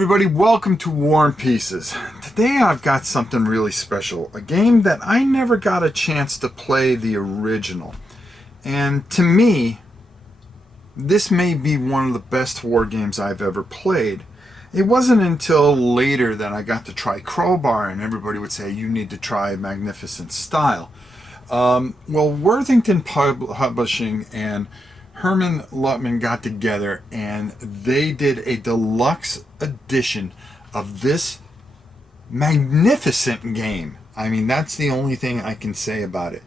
everybody, welcome to War and Pieces. Today I've got something really special, a game that I never got a chance to play the original. And to me, this may be one of the best war games I've ever played. It wasn't until later that I got to try Crowbar and everybody would say, you need to try Magnificent Style. Well, Worthington Publishing and Hermann Luttmann got together and they did a deluxe edition of this magnificent game. I mean, that's the only thing I can say about it.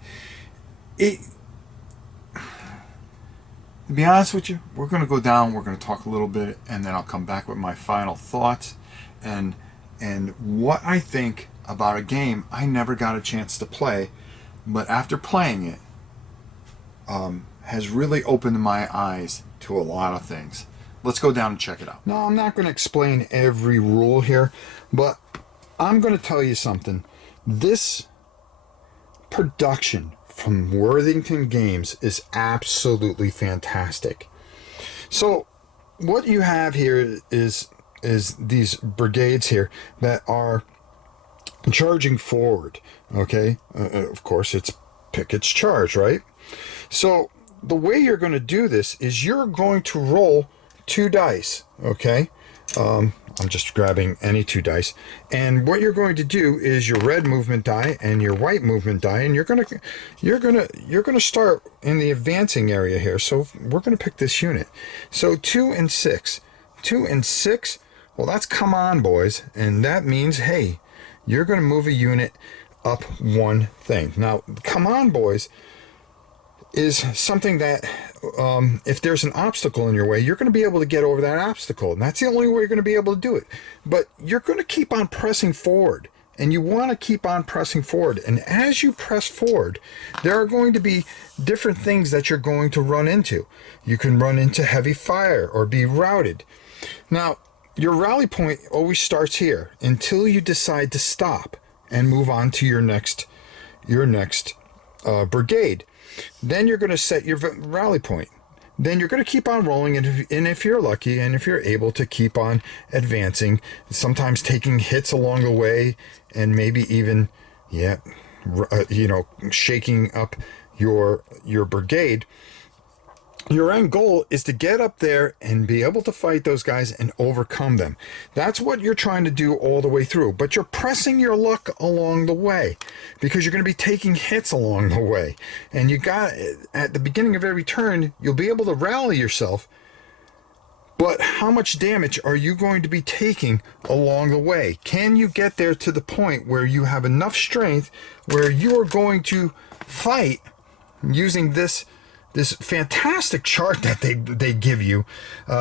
To be honest with you, we're going to go down, we're going to talk a little bit, and then I'll come back with my final thoughts and what I think about a game I never got a chance to play, but after playing it, has really opened my eyes to a lot of things. Let's go down and check it out. Now, I'm not going to explain every rule here, but I'm going to tell you something. This production from Worthington Games is absolutely fantastic. So what you have here is these brigades here that are charging forward. Okay, of course it's Pickett's charge, right? So the way you're going to do this is you're going to roll 2 dice. Okay, I'm just grabbing any 2 dice, and what you're going to do is your red movement die and your white movement die, and you're gonna start in the advancing area here. So we're gonna pick this unit. So 2 and 6, 2 and 6. Well, that's come on, boys, and that means, hey, you're gonna move a unit up 1 thing. Now, come on, boys, is something that if there's an obstacle in your way, you're going to be able to get over that obstacle, and that's the only way you're going to be able to do it. But you're going to keep on pressing forward, and you want to keep on pressing forward, and as you press forward, there are going to be different things that you're going to run into. You can run into heavy fire or be routed. Now, your rally point always starts here until you decide to stop and move on to your next brigade. Then you're going to set your rally point. Then you're going to keep on rolling, and if you're lucky and if you're able to keep on advancing, sometimes taking hits along the way, and maybe even, shaking up your brigade. Your end goal is to get up there and be able to fight those guys and overcome them. That's what you're trying to do all the way through. But you're pressing your luck along the way because you're going to be taking hits along the way. And you got, at the beginning of every turn, you'll be able to rally yourself. But how much damage are you going to be taking along the way? Can you get there to the point where you have enough strength where you are going to fight using this fantastic chart that they give you,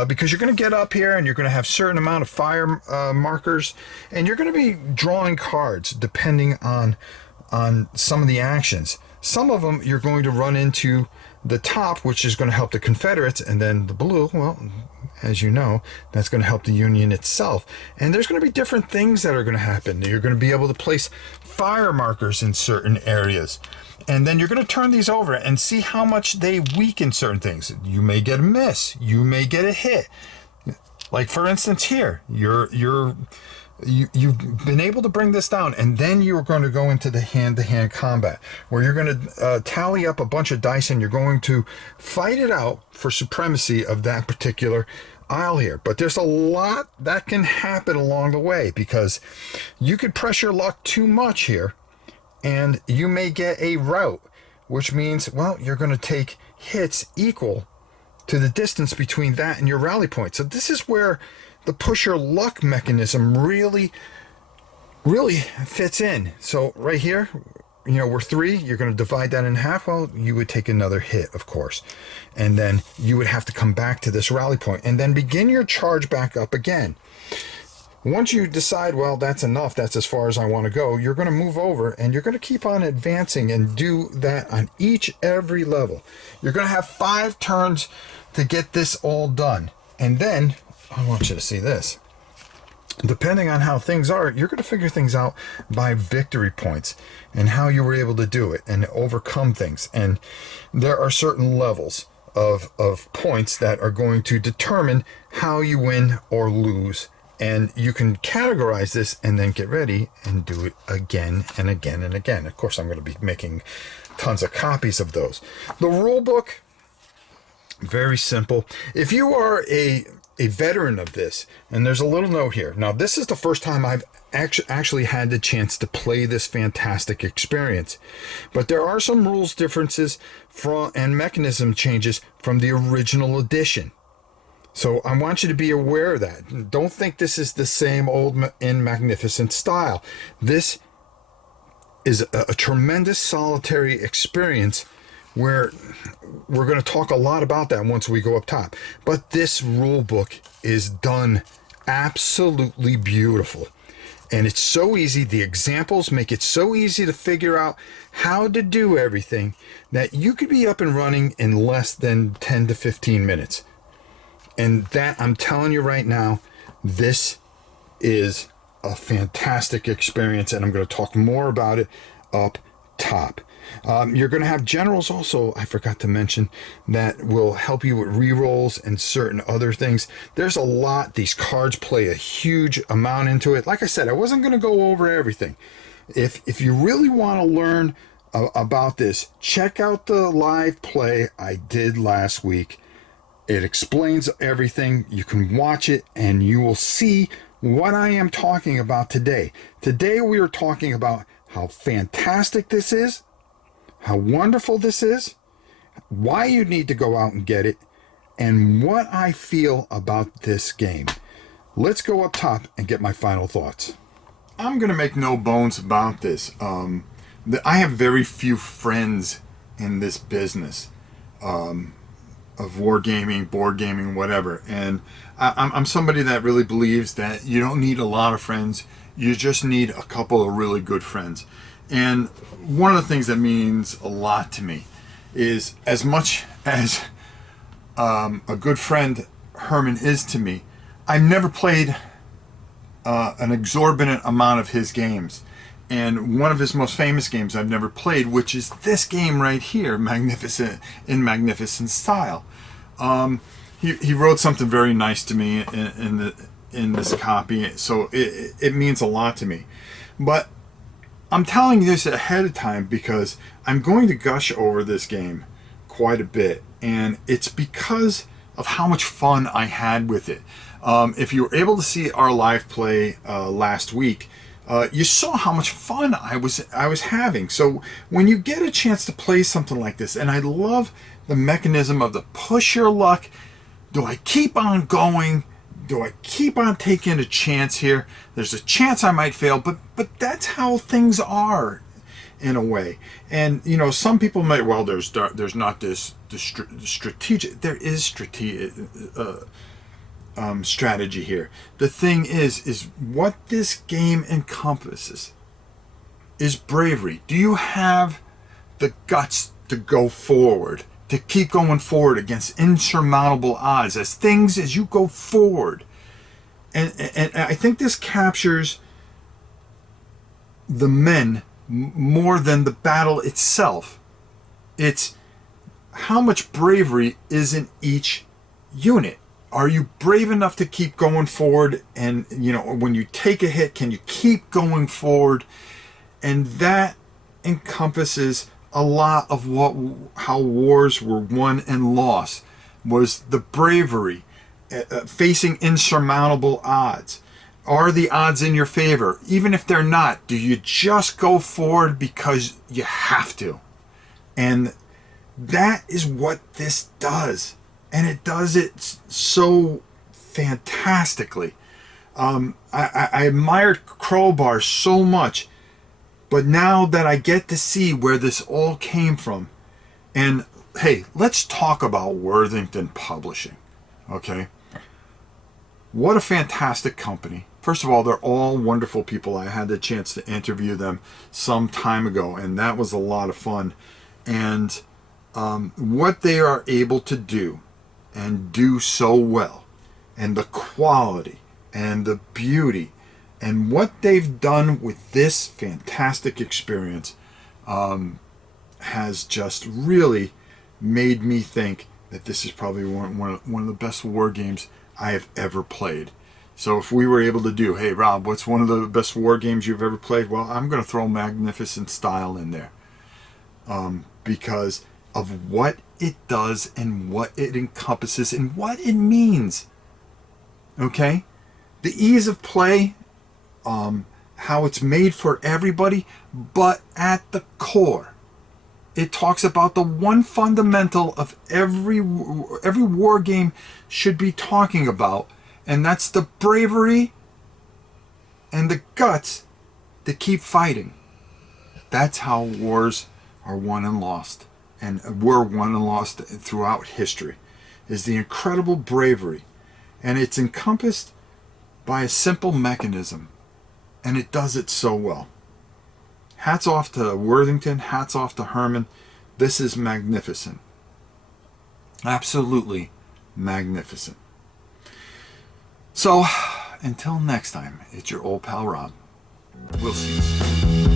because you're going to get up here and you're going to have certain amount of fire markers, and you're going to be drawing cards depending on some of the actions. Some of them you're going to run into the top, which is going to help the Confederates, and then the blue, well, as you know, that's going to help the Union itself. And there's going to be different things that are going to happen. You're going to be able to place fire markers in certain areas. And then you're going to turn these over and see how much they weaken certain things. You may get a miss. You may get a hit. Like, for instance, here, you've been able to bring this down, and then you're going to go into the hand-to-hand combat, where you're going to tally up a bunch of dice, and you're going to fight it out for supremacy of that particular aisle here. But there's a lot that can happen along the way, because you could press your luck too much here, and you may get a rout, which means, well, you're going to take hits equal to the distance between that and your rally point. So this is where the push your luck mechanism really fits in. So right here, we're 3, you're going to divide that in half. Well, you would take another hit, of course, and then you would have to come back to this rally point and then begin your charge back up again. Once you decide, well, that's enough, that's as far as I want to go, you're going to move over and you're going to keep on advancing and do that on every level. You're going to have 5 turns to get this all done. And then, I want you to see this. Depending on how things are, you're going to figure things out by victory points and how you were able to do it and overcome things. And there are certain levels of points that are going to determine how you win or lose And you can categorize this and then get ready and do it again and again and again. Of course, I'm going to be making tons of copies of those. The rule book, very simple. If you are a veteran of this, and there's a little note here. Now, this is the first time I've actually had the chance to play this fantastic experience. But there are some rules differences and mechanism changes from the original edition. So I want you to be aware of that. Don't think this is the same old in magnificent style. This is a tremendous solitary experience where we're going to talk a lot about that once we go up top. But this rule book is done absolutely beautiful. And it's so easy. The examples make it so easy to figure out how to do everything that you could be up and running in less than 10 to 15 minutes. And that, I'm telling you right now, this is a fantastic experience, and I'm going to talk more about it up top. You're going to have generals also, I forgot to mention, that will help you with rerolls and certain other things. There's a lot. These cards play a huge amount into it. Like I said, I wasn't going to go over everything. If you really want to learn about this, check out the live play I did last week. It explains everything. You can watch it and you will see what I am talking about today. Today we are talking about how fantastic this is, how wonderful this is, why you need to go out and get it, and what I feel about this game. Let's go up top and get my final thoughts. I'm going to make no bones about this. I have very few friends in this business of wargaming, board gaming, whatever. And I'm somebody that really believes that you don't need a lot of friends. You just need a couple of really good friends. And one of the things that means a lot to me is, as much as a good friend Herman is to me, I've never played an exorbitant amount of his games. And one of his most famous games I've never played, which is this game right here, Magnificent Style. He wrote something very nice to me in this copy, so it means a lot to me. But I'm telling you this ahead of time because I'm going to gush over this game quite a bit, and it's because of how much fun I had with it. If you were able to see our live play last week, you saw how much fun I was having. So when you get a chance to play something like this, and I love the mechanism of the push your luck. Do I keep on going? Do I keep on taking a chance here? There's a chance I might fail, but that's how things are in a way. And you know, some people might, well, there's not this strategic. There is strategy here. The thing is what this game encompasses is bravery. Do you have the guts to go forward, to keep going forward against insurmountable odds as you go forward? And I think this captures the men more than the battle itself. It's how much bravery is in each unit. Are you brave enough to keep going forward? And, you know, when you take a hit, can you keep going forward? And that encompasses a lot of how wars were won and lost, was the bravery, facing insurmountable odds. Are the odds in your favor? Even if they're not, do you just go forward because you have to? And that is what this does. And it does it so fantastically. I admired Crowbar so much, but now that I get to see where this all came from, and hey, let's talk about Worthington Publishing, okay? What a fantastic company. First of all, they're all wonderful people. I had the chance to interview them some time ago, and that was a lot of fun. And what they are able to do, and do so well, and the quality and the beauty and what they've done with this fantastic experience has just really made me think that this is probably one of the best war games I have ever played. So if we were able to do, hey Rob, what's one of the best war games you've ever played? Well, I'm going to throw Magnificent Style in there, because of what it does and what it encompasses and what it means. Okay? The ease of play, how it's made for everybody, but at the core, it talks about the one fundamental of every war game should be talking about, and that's the bravery and the guts to keep fighting. That's how wars are won and lost, and were won and lost throughout history, is the incredible bravery. And it's encompassed by a simple mechanism, and it does it so well. Hats off to Worthington, hats off to Hermann. This is magnificent. Absolutely magnificent. So, until next time, it's your old pal Rob. We'll see you.